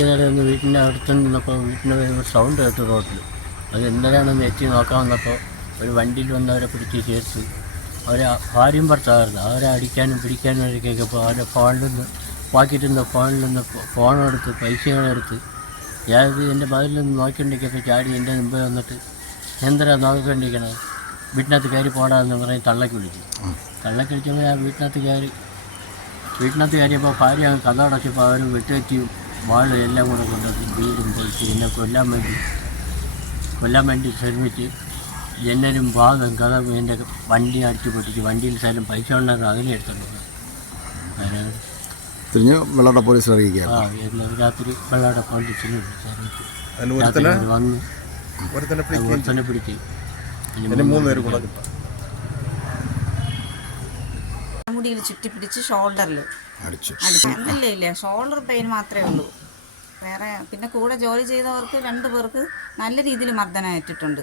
ഇന്നലെ ഒന്ന് വീട്ടിൻ്റെ അടുത്ത് നിന്നപ്പോൾ വീട്ടിൻ്റെ ഒരു സൗണ്ട് കേട്ടു റോഡിൽ. അത് എന്തിനാണെന്ന് എത്തി നോക്കാൻ വന്നപ്പോൾ ഒരു വണ്ടിയിൽ വന്നവരെ പിടിച്ച് ചേർത്ത് അവരെ ഭാര്യയും ഭർത്താവായിരുന്നു. അവരെ അടിക്കാനും പിടിക്കാനും ഇടയ്ക്കൊക്കെ അവരെ ഫോണിൽ നിന്ന് പാക്കറ്റിൽ ഫോണിൽ നിന്ന് ഫോണെടുത്ത് പൈസകളെടുത്ത് ഞാനത് എൻ്റെ മതിലിൽ നിന്ന് നോക്കിക്കൊണ്ടിരിക്കപ്പോൾ ചാടി എൻ്റെ മുമ്പ് വന്നിട്ട് എന്തിനാ നോക്കിക്കൊണ്ടിരിക്കണത്, വീട്ടിനകത്ത് കയറി പോടാന്ന് പറഞ്ഞ് തള്ളക്ക് വിളിച്ചു. തള്ളക്ക് വിളിച്ചപ്പോൾ ഞാൻ വീട്ടിനകത്ത് കയറിയപ്പോൾ ഭാര്യ കഥ അടച്ചപ്പോൾ അവർ വെട്ടുകറ്റിയും വാളും എല്ലാം കൂടെ കൊണ്ടുവന്ന് വീടും പൊളിച്ച് എന്നെ കൊല്ലാൻ വേണ്ടി ശ്രമിച്ച് ജനലും ഭാഗം കഥ എൻ്റെ വണ്ടി അടിച്ചു പൊട്ടിച്ച് വണ്ടിയിൽ സ്ഥലം പൈസ ഉണ്ടായിരുന്നു അതിനെ എടുത്തോണ്ട് തിരിഞ്ഞ് വെള്ളാട്ട പോലീസിൽ അറിയിക്കുക. രാത്രി വെള്ളാട്ട പോലീസിൽ വന്ന് ഒരുത്തനെ പിടിച്ച് മുടിയിൽ ചുറ്റിപ്പിടിച്ച് ഷോൾഡറിൽ ഇല്ല ഷോൾഡർ പെയിൻ മാത്രമേ ഉള്ളൂ. വേറെ പിന്നെ കൂടെ ജോലി ചെയ്തവർക്ക് 2 പേർക്ക് നല്ല രീതിയിൽ മർദ്ദനം ഏറ്റിട്ടുണ്ട്.